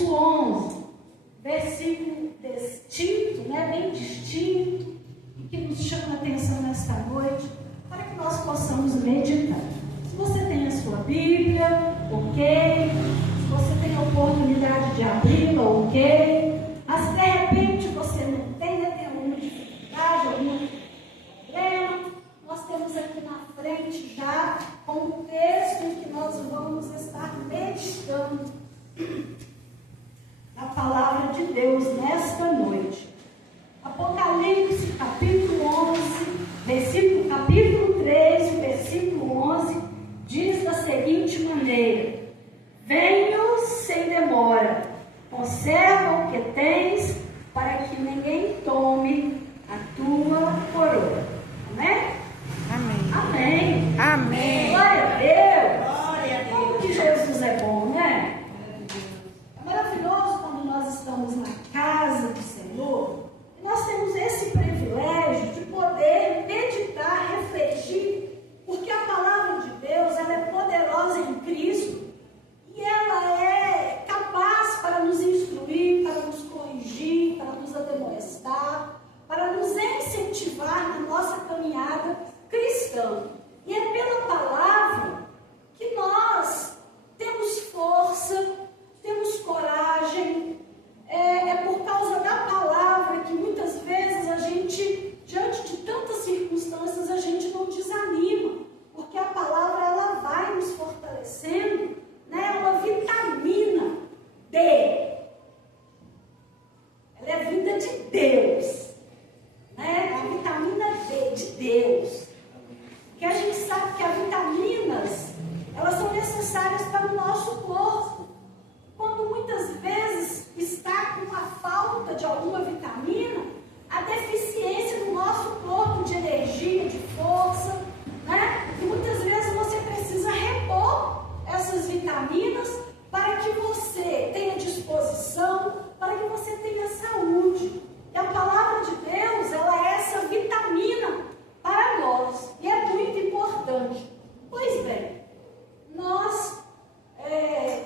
verso 11, versículo distinto, bem distinto, e que nos chama a atenção nesta noite, para que nós possamos meditar. Se você tem a sua Bíblia, ok. Se você tem a oportunidade de abri-la, ok. Mas se de repente você não tem alguma dificuldade, algum problema, nós temos aqui na frente já um texto em que nós vamos estar meditando a palavra de Deus nesta noite. Apocalipse, capítulo 11, capítulo 3, versículo 11, diz da seguinte maneira: venho sem demora, conserva o que tens, para que ninguém tome a tua coroa. Amém? Amém. Amém. Amém. Glória a Deus. Glória a Deus. Como que Jesus é bom, né? É maravilhoso quando nós estamos na casa do Senhor e nós temos esse privilégio de poder meditar, refletir, porque a palavra de Deus, ela é poderosa em Cristo e ela é capaz para nos instruir, para nos corrigir, para nos admoestar, para nos incentivar na nossa caminhada cristã. E é pela palavra que nós temos força, temos coragem. É por causa da palavra que muitas vezes a gente, diante de tantas circunstâncias, a gente não desanima, porque a palavra ela vai nos fortalecendo, né? É uma vitamina D. Ela é vinda de Deus, né? A vitamina D de Deus. Porque a gente sabe que as vitaminas, elas são necessárias para o nosso corpo. Quando muitas vezes está com a falta de alguma vitamina, a deficiência no nosso corpo de energia, de força, né? E muitas vezes você precisa repor essas vitaminas para que você tenha disposição, para que você tenha saúde. E a palavra de Deus, ela é essa vitamina para nós. E é muito importante. Pois bem, nós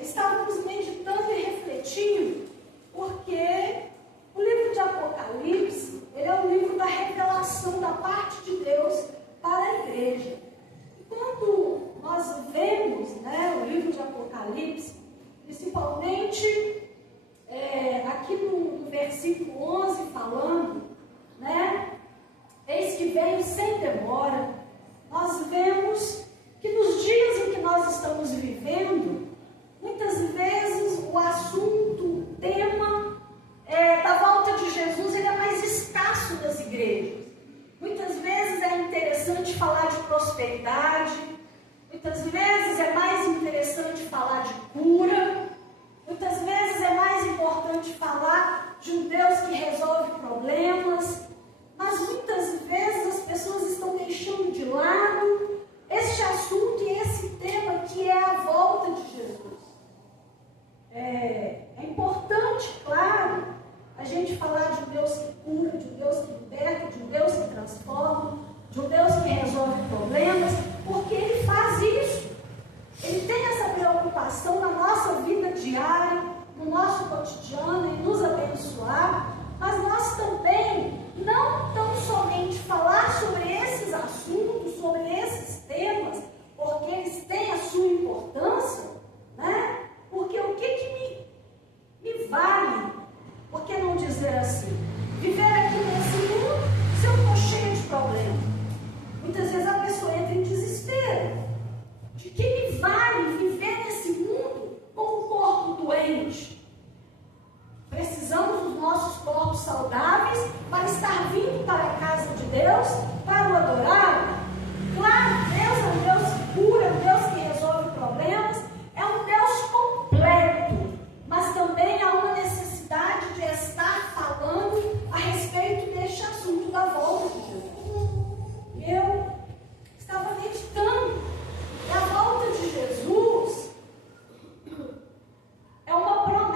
estávamos meditando e refletindo, porque o livro de Apocalipse, ele é um livro da revelação da parte de Deus para a igreja. E quando nós vemos, o livro de Apocalipse, principalmente aqui no versículo 11 falando, eis que venho sem demora, nós vemos que nos dias em que nós estamos vivendo, muitas vezes o assunto, o tema da volta de Jesus, ele é mais escasso das igrejas. Muitas vezes é interessante falar de prosperidade, muitas vezes é mais interessante falar de cura, muitas vezes é mais importante falar de um Deus que resolve problemas, mas muitas vezes as pessoas estão deixando de lado este assunto e esse tema que é a volta de Jesus. É importante, claro, a gente falar de um Deus que cura, de um Deus que liberta, de um Deus que transforma, de um Deus que resolve problemas, porque Ele faz isso. Ele tem essa preocupação na nossa vida diária, no nosso cotidiano, em nos abençoar, mas nós também não tão somente falar sobre esses assuntos, sobre esses temas, porque eles têm a sua importância, porque o que me vale, por que não dizer assim, viver aqui nesse mundo se eu estou cheio de problemas? Muitas vezes a pessoa entra em desespero. De que me vale viver nesse mundo com um corpo doente? Precisamos dos nossos corpos saudáveis para estar vindo para a casa de Deus, para o adorar. Claro, Deus é um Deus que cura, é um Deus que resolve problemas, é um Deus completo, mas também há uma necessidade de estar falando a respeito deste assunto da volta de Jesus. Eu estava meditando, e a volta de Jesus é uma promessa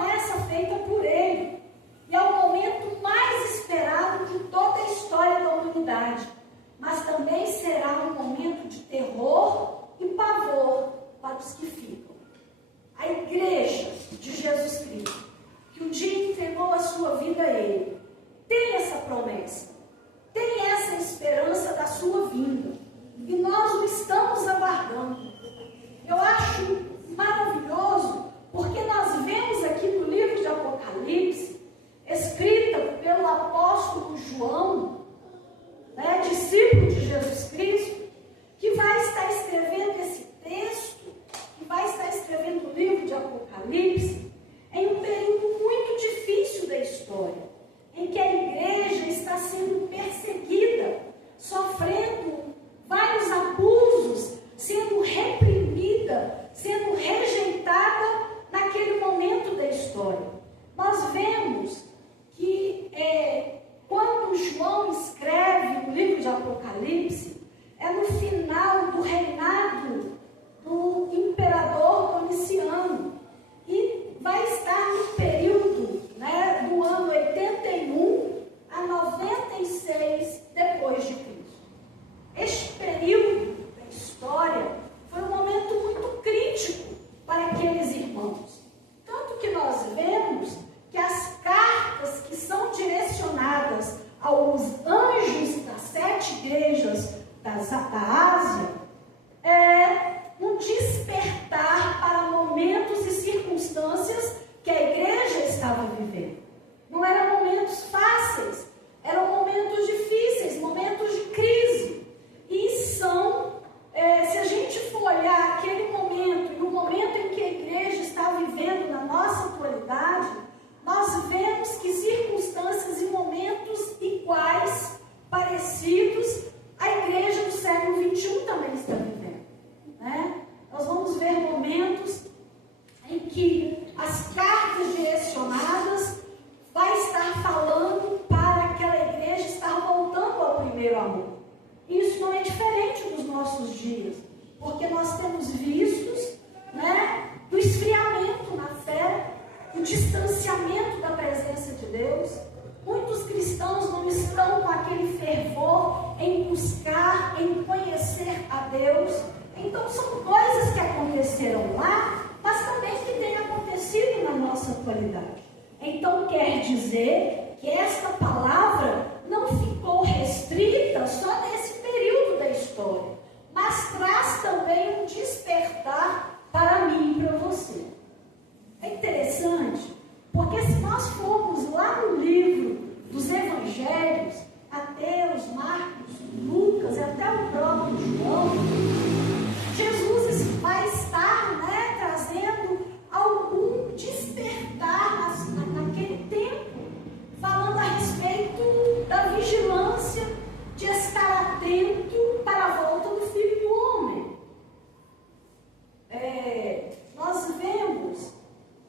as cartas direcionadas, vai estar falando para aquela igreja estar voltando ao primeiro amor. Isso não é diferente dos nossos dias, porque nós temos vistos, né, do esfriamento na fé, o distanciamento da presença de Deus. Muitos cristãos não estão com aquele fervor em buscar, em conhecer a Deus. Então são coisas que aconteceram lá, mas também que têm acontecido na nossa atualidade. Então quer dizer que esta palavra não ficou restrita só nesse período da história, mas traz também um despertar para mim e para você. É interessante, porque se nós formos lá no livro dos Evangelhos, Mateus, Marcos, Lucas e até o próprio João, Jesus vai estar, né, trazendo algum despertar naquele tempo, falando a respeito da vigilância, de estar atento para a volta do Filho do Homem. Nós vemos,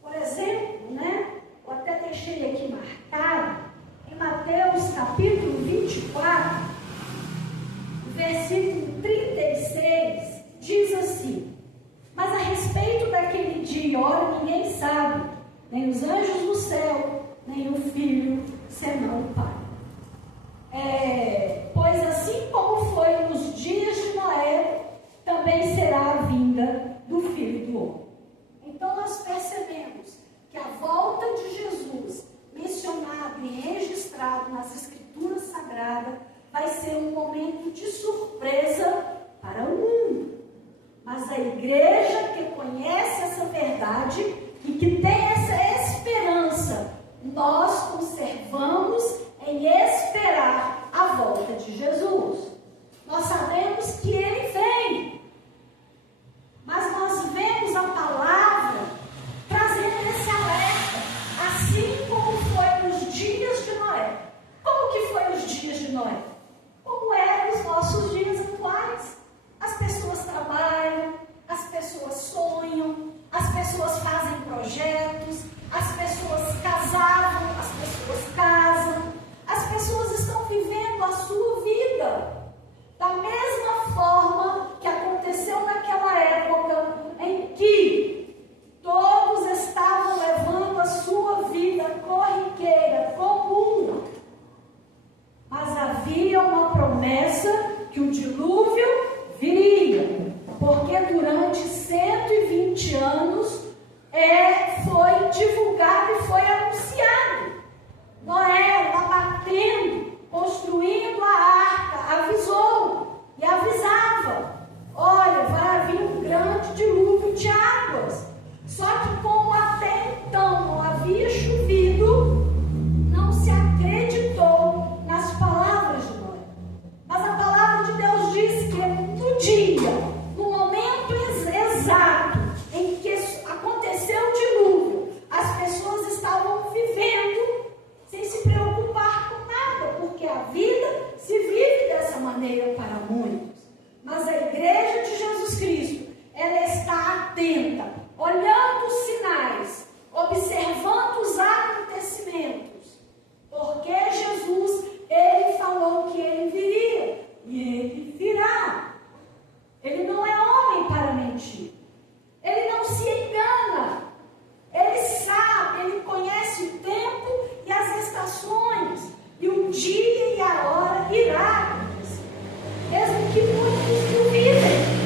por exemplo, né, eu até deixei aqui marcado, em Mateus capítulo 24, versículo 36, diz assim: mas a respeito daquele dia e hora ninguém sabe, nem os anjos do céu, nem o Filho, senão o Pai. Pois assim como foi nos dias de Noé, também será a vinda do Filho do Homem. Então nós percebemos que a volta de Jesus, mencionado e registrado nas Escrituras Sagradas, vai ser um momento de surpresa para o mundo. Mas a igreja que conhece essa verdade e que tem essa esperança, nós conservamos em esperar a volta de Jesus. Nós sabemos que Ele vem, mas nós vemos a palavra trazendo esse alerta, assim como foi nos dias de Noé. Como que foi os dias de Noé? Como eram os nossos dias atuais? As pessoas trabalham, as pessoas sonham, as pessoas fazem projetos, as pessoas casavam, as pessoas casam, as pessoas estão vivendo a sua vida da mesma forma que aconteceu naquela época em que todos estavam levando a sua vida corriqueira, comum. Mas havia uma promessa que o dilúvio viria, porque durante 120 anos foi divulgado e foi anunciado. Noé lá batendo, construindo a arca, avisou e avisava: olha, vai vir um grande dilúvio de águas. Só que como até então não havia chovido, não se acreditou nas palavras de Noé. Mas a palavra de Deus diz que no dia, no momento exato em que aconteceu o dilúvio, as pessoas estavam vivendo sem se preocupar com nada, porque a vida se vive dessa maneira para muitos. Mas a igreja de Jesus Cristo, ela está atenta, olhando os sinais, observando os acontecimentos, porque Jesus, Ele falou que Ele viria, e Ele virá. Ele não é homem para mentir, Ele não se engana, Ele sabe, Ele conhece o tempo e as estações, e o dia e a hora irá acontecer, mesmo que muitos duvidem.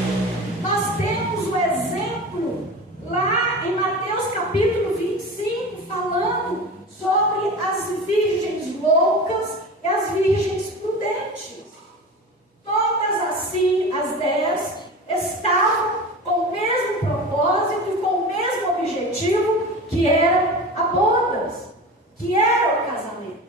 Nós temos o exemplo lá em Mateus capítulo 25, falando sobre as virgens loucas e as virgens prudentes. Todas assim, as 10, estavam com o mesmo propósito e com o mesmo objetivo, que era a bodas, que era o casamento.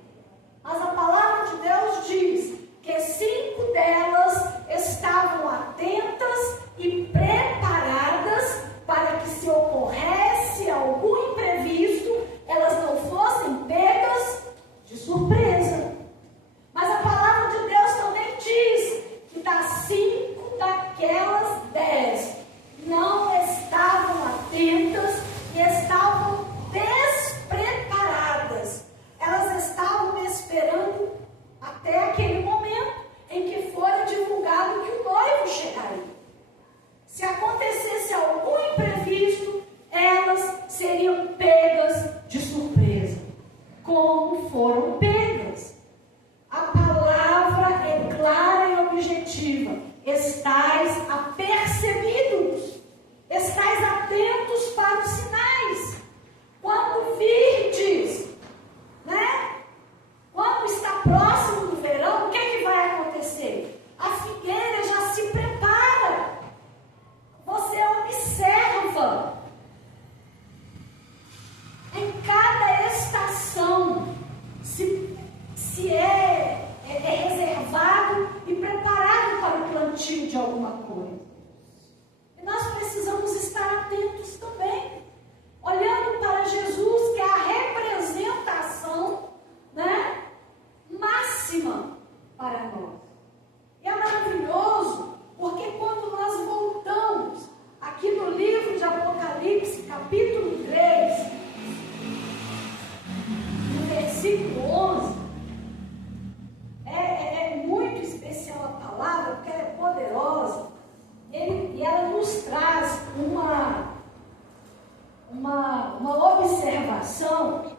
Mas a palavra de Deus diz que 5 delas estavam atentas e preparadas para que, se ocorresse algum imprevisto, elas não fossem pegas de surpresa. Mas a palavra de Deus também diz que das 5 daquelas 10 não estavam atentas e estavam seriam pegas de surpresa, como foram pegas. A palavra é clara e objetiva. Estais apercebidos, estais atentos para os sinais. Quando virdes, né? Quando está próximo do verão, o que é que vai acontecer? A figueira já se prepara. Você observa. Em cada estação se é reservado e preparado para o plantio de alguma coisa. E nós precisamos estar atentos também, olhando para Jesus, que é a representação, né, máxima para nós. E é maravilhoso, porque quando nós voltamos aqui no livro de Apocalipse, capítulo 3, no versículo 11, é muito especial a palavra, porque ela é poderosa, e ela nos traz uma observação.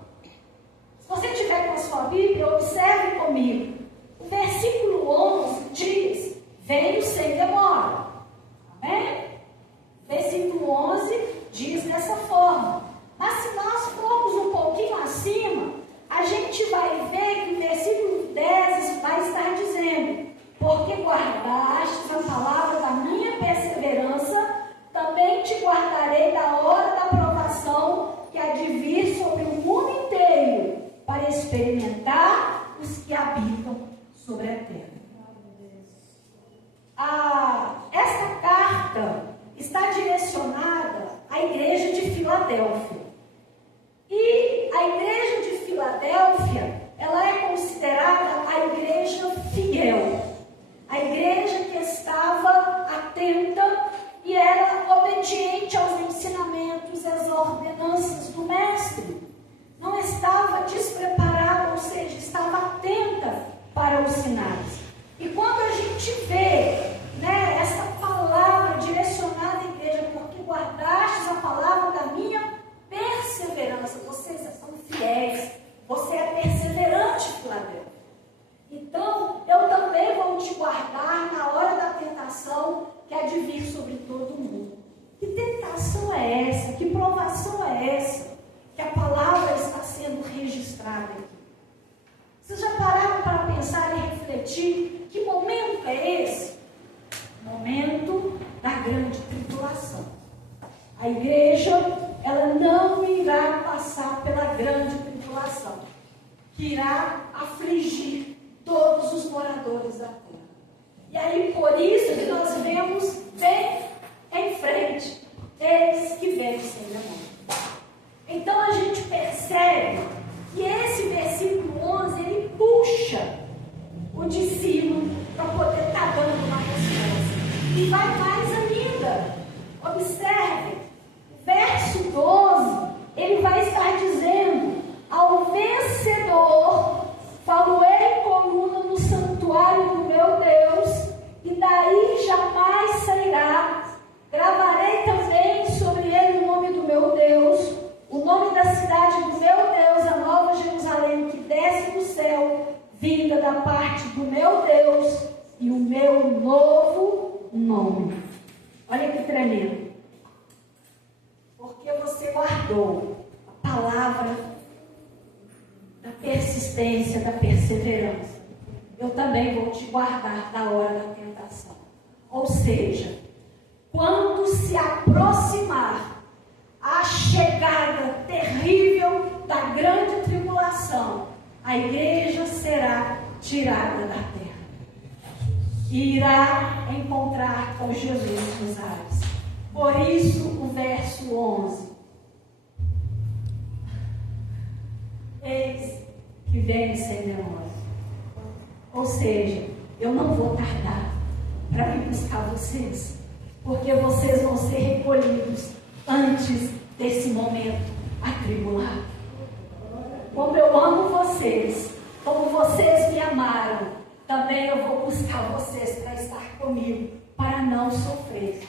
Se você tiver com a sua Bíblia, observe comigo. O versículo 11 diz: venho sem demora. Amém? Versículo 11 diz dessa forma. Mas se nós formos um pouquinho acima, a gente vai ver que o versículo 10 vai estar dizendo: porque guardastes a palavra da minha perseverança, também te guardarei da hora da provação que há de vir sobre o mundo inteiro, para experimentar os que habitam sobre a terra. Esta carta está direcionada à igreja de Filadélfia. E a igreja de Filadélfia, ela é considerada a igreja fiel. A igreja que estava atenta e era obediente aos ensinamentos, às ordenanças do mestre. Não estava despreparada, ou seja, estava atenta para os sinais. E quando a gente vê, né, essa palavra direcionada à igreja, porque guardastes a palavra da minha perseverança, vocês são fiéis, você é perseverante, Filadélfia. Então, eu também vou te guardar na hora da tentação que há de vir sobre todo mundo. Que tentação é essa? Que provação é essa? Que a palavra está sendo registrada aqui. Vocês já pararam para pensar e refletir que momento é esse? Momento da grande tribulação. A igreja, ela não irá passar pela grande tribulação, que irá afligir todos os moradores da terra. E aí, por isso que nós vemos bem em frente, eles que vêm sem demônio. Então a gente percebe que esse versículo 11, ele puxa o de cima para poder estar dando uma resposta. E vai mais ainda. Observe, o verso 12, ele vai estar dizendo: ao vencedor faloei coluna no santuário do meu Deus, e daí jamais sairá. Gravarei também sobre ele o nome do meu Deus, o nome da cidade do meu Deus, a nova Jerusalém que desce do céu, vinda da parte do meu Deus, e o meu novo nome. Olha que tremendo. Porque você guardou a palavra da persistência, da perseverança. Eu também vou te guardar da hora da tentação. Ou seja, quando se aproximar a chegada terrível da grande tribulação, a igreja será tirada da terra e irá encontrar com Jesus nos ares. Por isso o verso 11: eis que vem sem demora. Ou seja, eu não vou tardar para vir buscar vocês, porque vocês vão ser recolhidos antes desse momento atribulado. Como eu amo vocês, como vocês me amaram, também eu vou buscar vocês para estar comigo, para não sofrer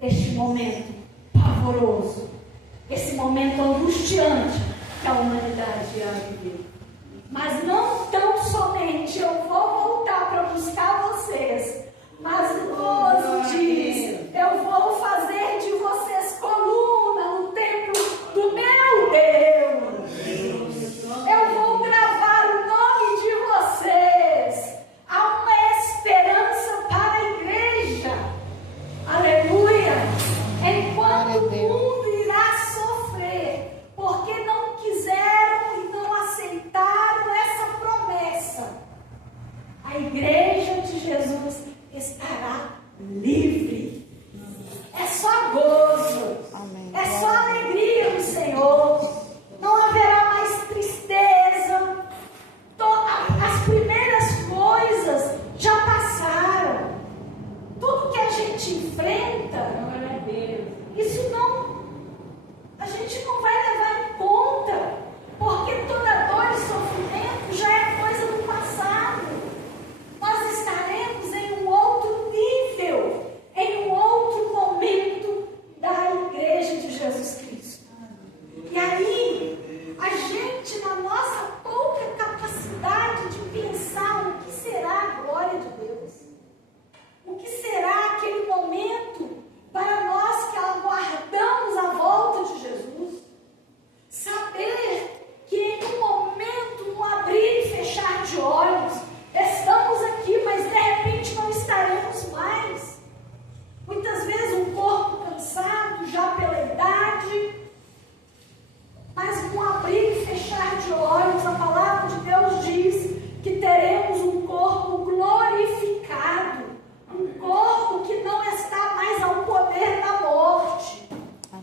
este momento pavoroso esse momento angustiante que a humanidade ia viver. Mas não tão somente eu vou voltar para buscar vocês, mas Deus diz, eu vou fazer de vocês coluna no templo do meu Deus. Eu vou gravar o nome de vocês. Há uma esperança para a igreja. Aleluia. Enquanto o mundo irá sofrer, porque não quiseram e não aceitaram essa promessa, a igreja de Jesus estará livre. É só gozo. Amém. É só alegria no Senhor. Não haverá mais tristeza. As primeiras coisas já passaram. Tudo que a gente enfrenta, isso não, a gente não vai levar em conta, porque toda dor e sofrimento já é coisa do passado. Nós estaremos em um outro nível, em um outro momento da igreja de Jesus Cristo. E aí, a gente, na nossa pouca capacidade de pensar o que será a glória de Deus, o que será aquele momento para nós que aguardamos a volta de Jesus, saber que em um momento, no abrir e fechar de olhos, estamos aqui, mas de repente não estaremos mais. Muitas vezes um corpo cansado, já pela idade, mas no abrir e fechar de olhos, a palavra de Deus diz que teremos um corpo glorificado, um corpo que não está mais ao poder da morte,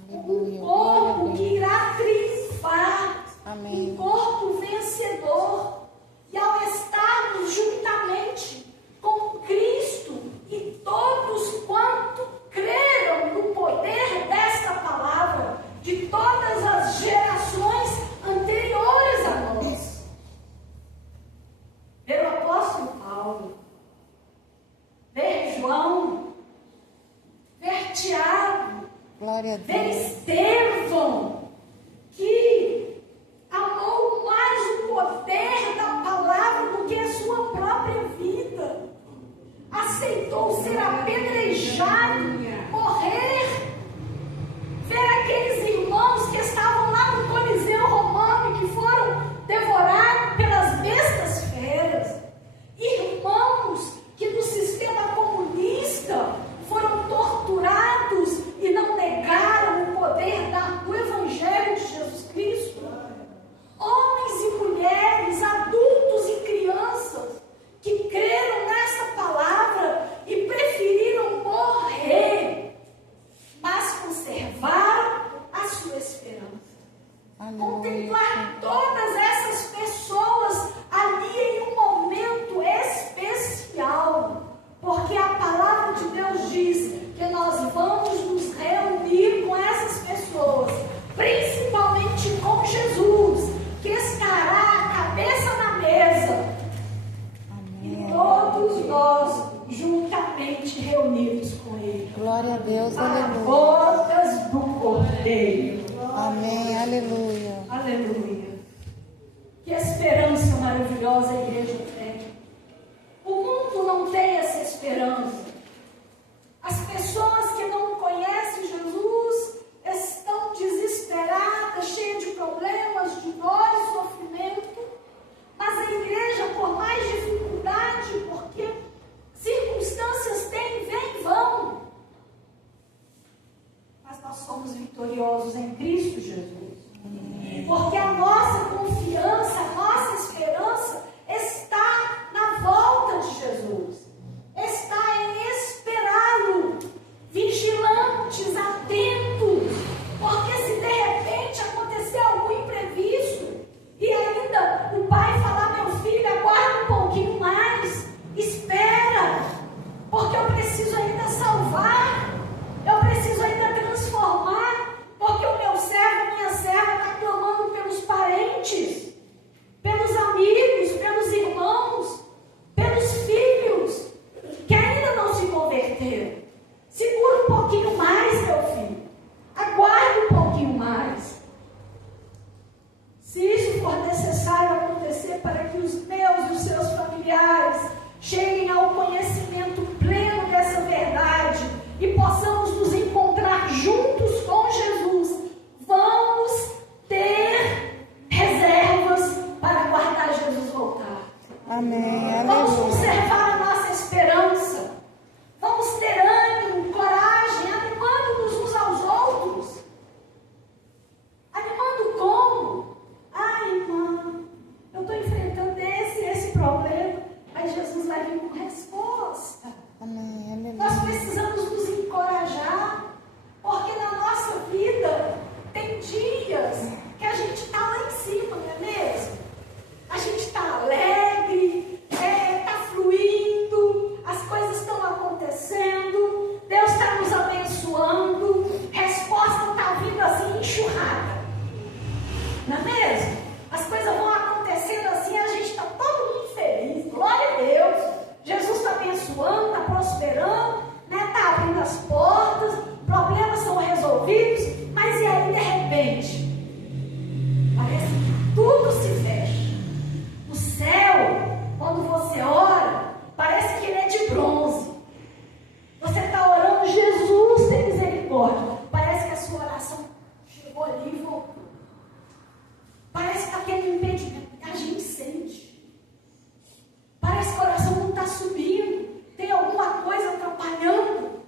um corpo que irá triunfar, um corpo vencedor. E ao estarmos juntamente com Cristo e todos quanto creram no poder desta palavra, de todas as gerações anteriores a nós, ver o apóstolo Paulo, ver João, ver Tiago, ver Estevão, que amou mais o poder da palavra do que a sua própria vida, aceitou ser apedrejado, morrer, ver aqueles irmãos que estavam lá no Coliseu Romano, que foram devorados pelas bestas feras, irmãos que no sistema comunista foram torturados e não negaram o poder do Evangelho de Jesus Cristo, homens e mulheres, adultos e crianças que creram nessa palavra e preferiram morrer, mas conservaram a sua esperança. Contemplar todas essas pessoas ali em um momento especial, porque a palavra de Deus diz que nós vamos nos reunir com essas pessoas, principalmente com Jesus, que estará a cabeça na mesa. Amém. E todos nós juntamente reunidos com Ele. Glória a Deus, aleluia. Bodas do Cordeiro. Amém, aleluia. Aleluia. Que problema, mas Jesus vai vir com resposta. Amém. Nós precisamos nos encorajar, porque na nossa vida tem dias que a gente está lá em cima, não é mesmo? A gente está alegre, está fluindo, as coisas estão acontecendo, Deus está nos abençoando, resposta está vindo assim enxurrada, não é mesmo? As coisas vão acontecendo assim, a gente está todo mundo feliz, glória a Deus, Jesus está abençoando, está prosperando, está abrindo as portas, problemas são resolvidos, mas e aí de repente, parece que tudo se fecha. O céu, quando você ora, parece que ele é de bronze. Você está orando, Jesus tem misericórdia. Parece que a sua oração chegou ali e voltou. Parece que aquele impedimento, a gente sente. Parece que a oração não está subindo. Tem alguma coisa atrapalhando.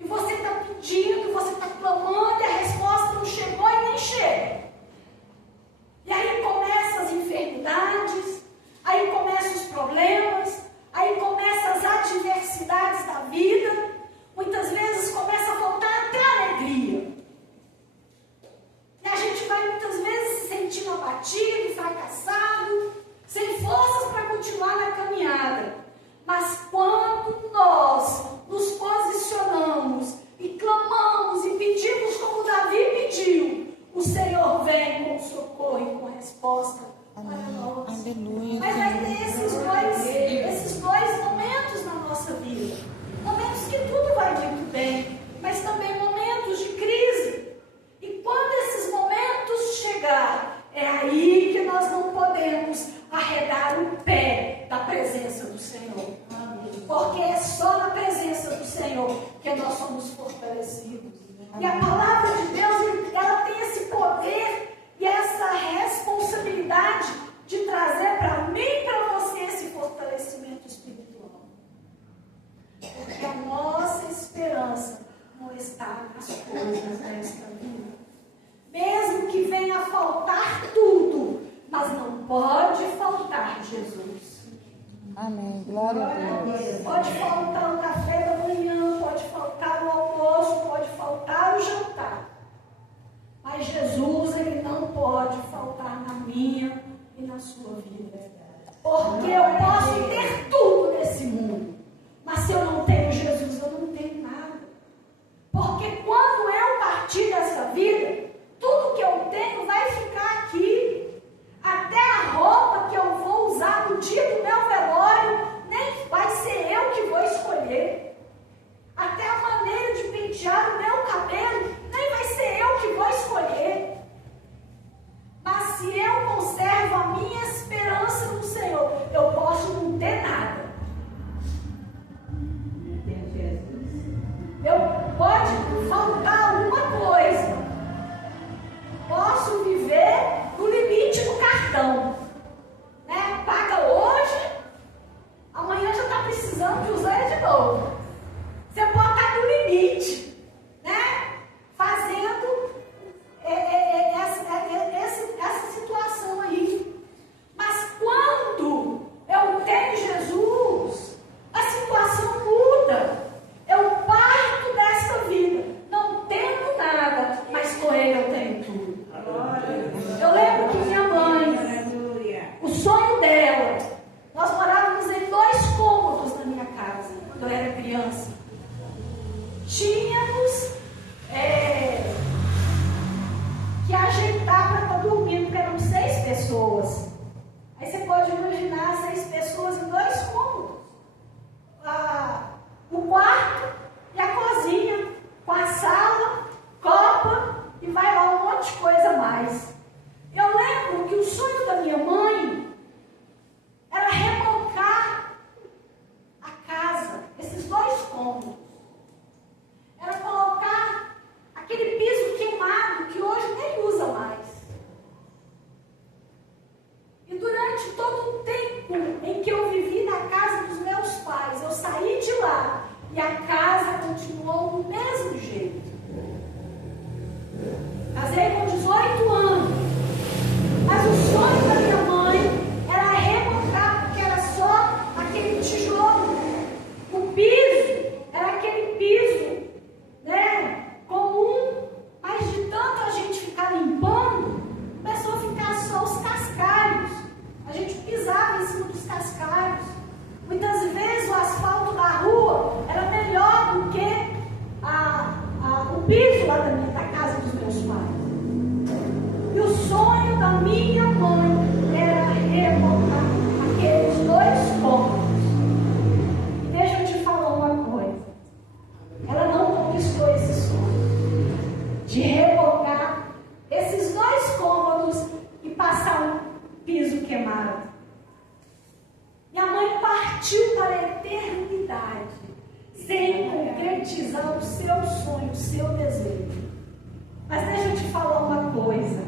E você está pedindo, você está clamando, e a resposta não chegou e nem chega. E aí começam as enfermidades, aí começam os problemas, aí começam as adversidades da vida. Muitas vezes começa a faltar até a alegria. E a gente vai muitas vezes se sentindo abatido, fracassado, sem forças para continuar na caminhada. Mas quando nós nos posicionamos e clamamos e pedimos como Davi pediu, o Senhor vem com socorro e com resposta para nós. Aleluia. Mas vai ter esses dois momentos na nossa vida. Momentos que tudo vai muito bem, mas também momentos de crise. E quando esses momentos chegar, é aí que nós não podemos arredar o pé da presença do Senhor. Porque é só na presença do Senhor que nós somos fortalecidos. E a palavra de Deus, ela tem esse poder e essa responsabilidade de trazer para mim e para você esse fortalecimento espiritual. Porque a nossa esperança não está nas coisas desta vida. Mesmo que venha a faltar tudo, mas não pode faltar Jesus. Amém. Glória a Deus. Pode faltar o café da manhã, pode faltar o almoço, pode faltar o jantar. Mas Jesus, ele não pode faltar na minha e na sua vida. Porque eu posso ter tudo nesse mundo, mas se eu não tenho Jesus, eu não tenho nada. Porque quando eu partir dessa vida, tudo que eu tenho vai ficar aqui. Até a roupa que eu vou usar no dia do meu velório, nem vai ser eu que vou escolher. Até a maneira de pentear o meu cabelo, nem vai ser eu que vou escolher. Mas se eu conservo a minha esperança no Senhor, eu posso não ter nada. Pode faltar alguma coisa. Posso viver no limite do cartão, né? Paga hoje, amanhã já está precisando de usar ele de novo. Você pode estar no limite, né? Fazendo essa situação aí. Mas quando eu tenho Jesus, a situação muda. Eu parto dessa vida, não tendo nada, mas com Ele eu tenho tudo. Eu lembro que minha mãe, o sonho dela, nós morávamos em 2 cômodos na minha casa, quando eu era criança. Tínhamos que ajeitar para estar dormindo, porque eram 6 pessoas. Aí você pode imaginar 6 pessoas em 2 cômodos. O quarto e a cozinha, com a sala, copa e vai lá um monte de coisa a mais. Eu lembro que o sonho da minha mãe era rebocar a casa, esses 2 cômodos. Era colocar aquele piso queimado que hoje nem usa mais. E durante todo o tempo em que eu vivi na casa dos meus pais, eu saí de lá e a casa continuou do mesmo jeito. Casei com 18 anos. minha mãe era remotar aqueles 2 cômodos. E deixa eu te falar uma coisa. Ela não conquistou esse sonho de rebocar esses 2 cômodos e passar um piso queimado. Minha mãe partiu para a eternidade sem concretizar o seu sonho, o seu desejo. Mas deixa eu te falar uma coisa.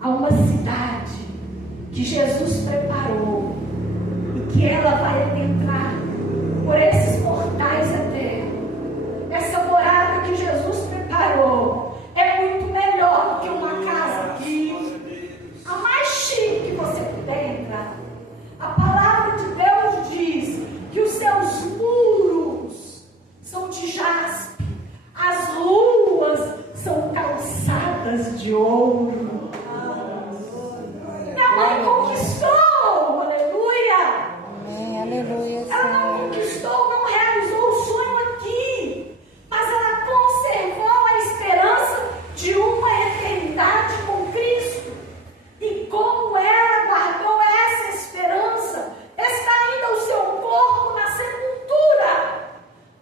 Há uma cidade que Jesus preparou e que ela vai entrar por esses portais eternos. Essa morada que Jesus preparou é muito melhor do que uma casa aqui, a mais chique que você puder entrar. A palavra de Deus diz que os seus muros são de jaspe, as ruas são calçadas de ouro. Minha mãe conquistou, aleluia. Amém, aleluia, Ela não Senhor. conquistou, não realizou o sonho aqui, mas ela conservou a esperança de uma eternidade com Cristo. E como ela guardou essa esperança, está ainda o seu corpo na sepultura.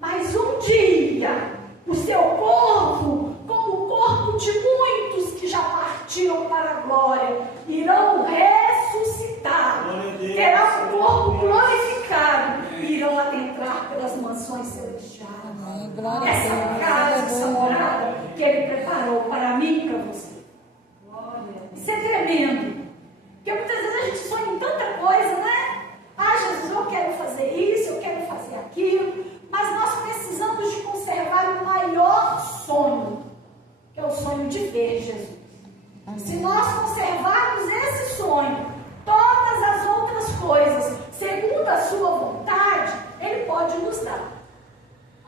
Mas um dia, o seu corpo, como o corpo de muitos que já partiram para a glória, irão ressuscitar. Terá um corpo glorificado e irão adentrar pelas mansões celestiais. Amém, glória a Essa Deus. casa, essa Aleluia. morada que Ele preparou para mim e para você. Isso é tremendo. Porque muitas vezes a gente sonha em tanta coisa, né? Ah, Jesus, eu quero fazer isso, eu quero fazer aquilo. Mas nós precisamos de conservar o maior sonho, que é o sonho de ver Jesus. Amém. Se nós conservarmos esse sonho, todas as outras coisas, segundo a sua vontade, Ele pode nos dar.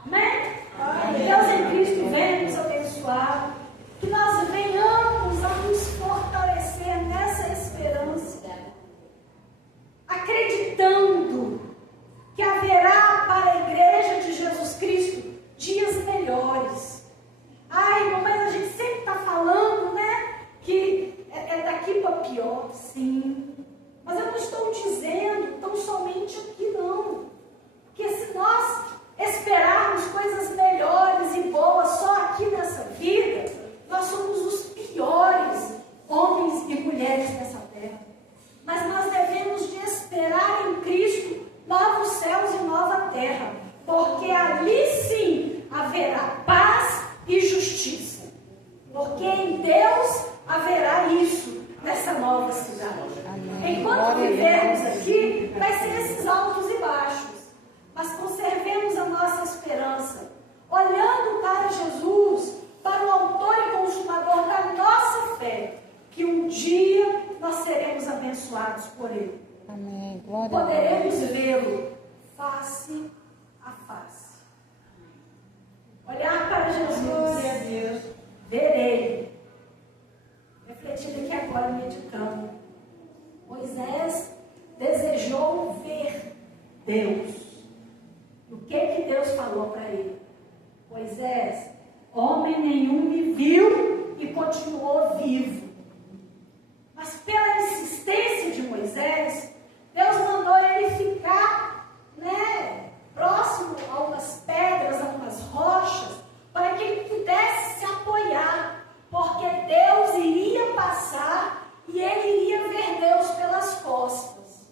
Amém? Amém. Deus em Cristo venha nos abençoar. Que nós venhamos a nos fortalecer nessa esperança, acreditando que haverá para a igreja de Jesus Cristo dias melhores. Ai, irmão, mas a gente sempre está falando, né, que é daqui para pior, sim. Mas eu não estou dizendo tão somente aqui, não. Porque se nós esperarmos coisas melhores e boas só aqui nessa vida, nós somos os piores homens e mulheres dessa terra. Mas nós devemos de esperar em Cristo novos céus e nova terra, porque ali sim haverá paz e justiça. Porque em Deus haverá isso nessa nova cidade. Amém. Enquanto Glória a vivermos Deus. aqui, vai ser esses altos e baixos. Mas conservemos a nossa esperança, olhando para Jesus, para o autor e consumador da nossa fé, que um dia nós seremos abençoados por Ele. Amém. Glória a Poderemos Deus. vê-lo face a face. Olhar para Jesus, ver Ele. Refletindo aqui agora, meditando. Moisés desejou ver Deus. O que Deus falou para ele? Moisés, homem nenhum me viu e continuou vivo. Mas pela insistência de Moisés, Deus mandou ele ficar, próximo a umas pedras, a umas rochas, para que ele pudesse se apoiar, porque Deus iria passar e ele iria ver Deus pelas costas.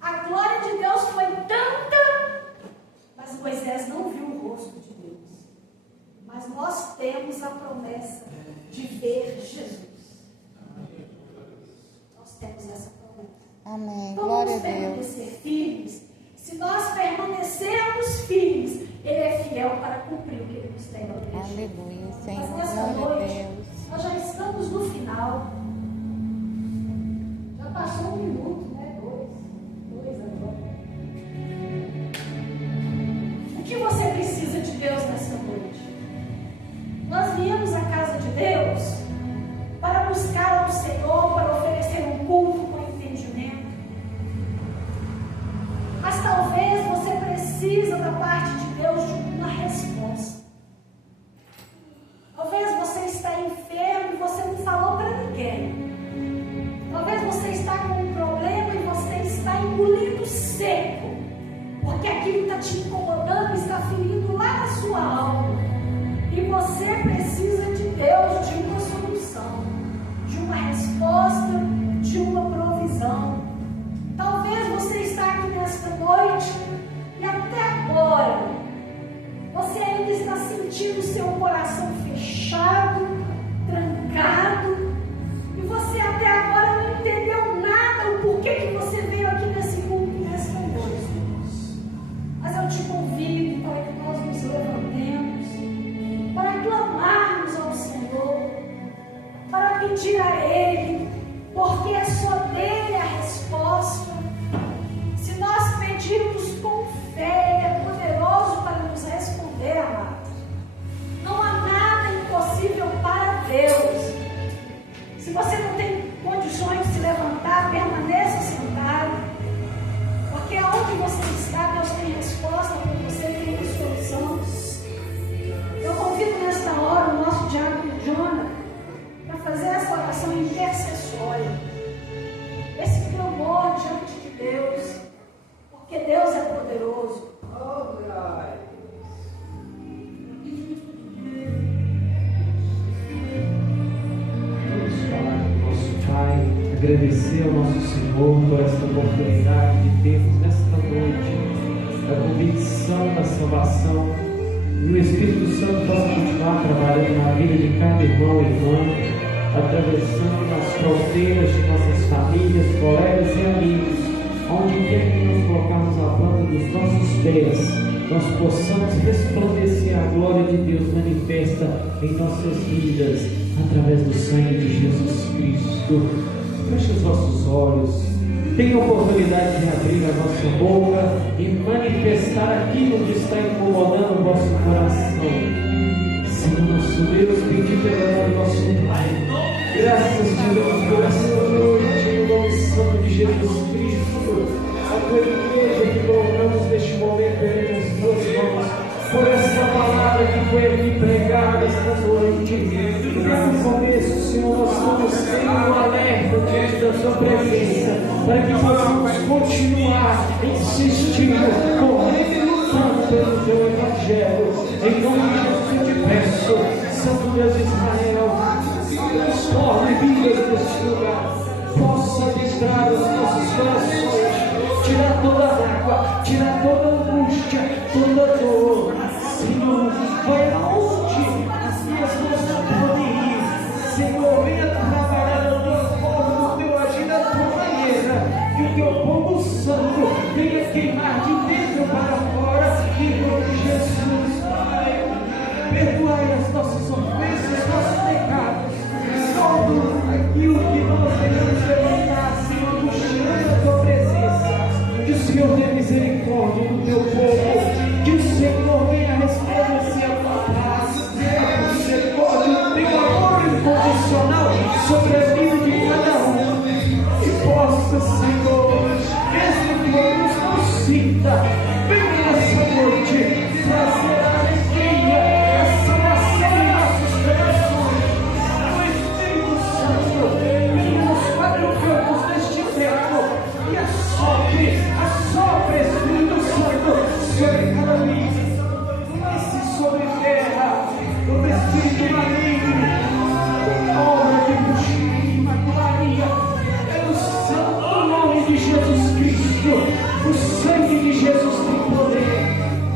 A glória de Deus foi tanta, mas Moisés não viu o rosto de Deus. Mas nós temos a promessa de ver Jesus. Nós temos essa promessa. Amém. Glória Vamos a Deus. permanecer firmes. Se nós permanecermos firmes, Ele é fiel para cumprir o que Ele nos tem a Aleluia, Senhor. Mas nessa Glória a noite, Deus. nós já estamos no final. Já passou 1 minuto, né? 2 agora. O que você precisa de Deus nessa noite? Nós viemos à casa de Deus para buscar ao Senhor, para oferecer um culto com entendimento. Mas talvez você precisa da parte de Deus de uma resposta. Talvez você está enfermo e você não falou para ninguém. está te incomodando, está ferindo lá na sua alma. E você precisa de Deus, de uma solução, de uma resposta, de uma provisão. Talvez você está aqui nesta noite e até agora você ainda está sentindo seu coração fechado, trancado, e você até agora não entendeu nada o porquê que você veio aqui nesse culto nesta noite. Mas eu te convido para que nós nos levantemos, para clamarmos ao Senhor, para pedir a Ele, porque é só dele a resposta. Se nós pedirmos com fé, Ele é poderoso para nos responder, amados. Não há nada impossível para Deus. Se você não tem condições de se levantar, permaneça sentado, porque onde você está, Deus tem resposta para você, tem solução. Eu convido nesta hora o nosso diácono Jonah para fazer essa oração intercessória, esse clamor diante de Deus, porque Deus é poderoso. Vamos falar com o nosso Pai, agradecer ao nosso Senhor por esta oportunidade de termos nesta noite a convicção da salvação, e o Espírito Santo possa continuar trabalhando na vida de cada irmão e irmã, atravessando as fronteiras de nossas famílias, colegas e amigos, onde quer que nós colocarmos a planta dos nossos pés, nós possamos resplandecer a glória de Deus manifesta em nossas vidas, através do sangue de Jesus Cristo. Feche os vossos olhos, tenha a oportunidade de abrir a nossa boca e manifestar aquilo que está incomodando o vosso coração. Senhor nosso Deus, bendito é o nosso Pai. Graças te damos por esta noite, em nome santo de Jesus Cristo. A tua igreja que colocamos neste momento em tuas mãos, por esta palavra que foi aqui pregada esta noite. Desde o começo, Senhor, nós estamos sendo um alerta diante da sua presença, para que possamos continuar insistindo, correndo e lutando pelo teu evangelho. Em nome de Jesus eu te peço, Santo Deus de Israel, transforme vidas neste lugar, possa adentrar os nossos corações, tirar toda a água, tirar toda a angústia, toda a dor. Senhor, vai aonde as minhas mãos não podem ir. Senhor, venha trabalhar na tua forma, no teu agir, na tua maneira, que o teu povo santo venha queimar de dentro para fora, em nome de Jesus. Pai, perdoai as nossas ofensas, nossos pecados, todo aquilo que nós devemos levantar, Senhor, buscando a tua presença. Que o Senhor tenha misericórdia do teu povo, que o Senhor venha resplandecer a tua paz, a misericórdia do teu amor incondicional sobre a vida de cada um, e possa, Senhor, mesmo que alguns não sinta, venha nessa noite trazer a alegria, a salvação em nossos corações. O Espírito Santo venha nos quatro cantos deste templo e assopre, Espírito Santo, sobre cada vida, esse sobre terra, o Espírito maligno, obra de bruxaria, macularia, pelo santo nome de Jesus Cristo, o sangue de Jesus tem poder,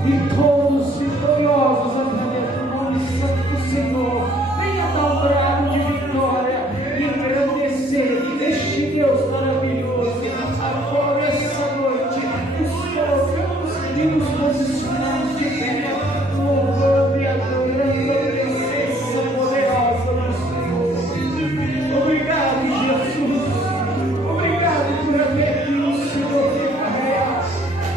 e todos vitoriosos através do nome santo do Senhor, venha dar um brado de vitória e engrandecer este Deus maravilhoso. Agora, essa noite, nos colocamos e nos posicionamos de pé, louvando e adorando a presença poderosa do Senhor. Obrigado, Jesus. Obrigado por haver que o Senhor tem carregado,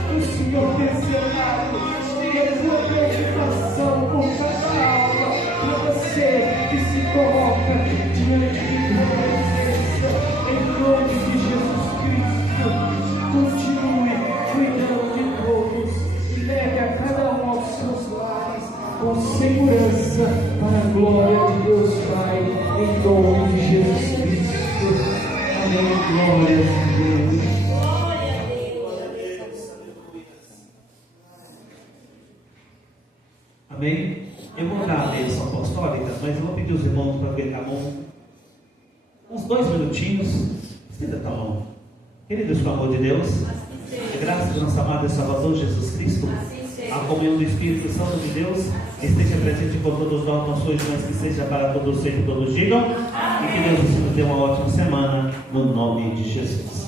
o Senhor tem selado, e a tua preocupação por cada alma, para você que se coloca diante de tua presença, em nome de Jesus Cristo. Continue cuidando de todos e leve a cada um aos seus lares com segurança, para a glória de Deus Pai, em nome de Jesus Cristo. Amém. Glória a Deus. Amém? Eu vou dar a bênção apostólica, mas eu vou pedir os irmãos para ver a mão. Uns 2 minutinhos. Estenda a mão. Queridos, com o amor de Deus, a graça do nosso amado e Salvador Jesus Cristo, a comunhão do Espírito Santo de Deus, esteja presente com todos nós, nossos irmãos, que seja para todos sempre, todos digam, e que Deus nos dê uma ótima semana, no nome de Jesus.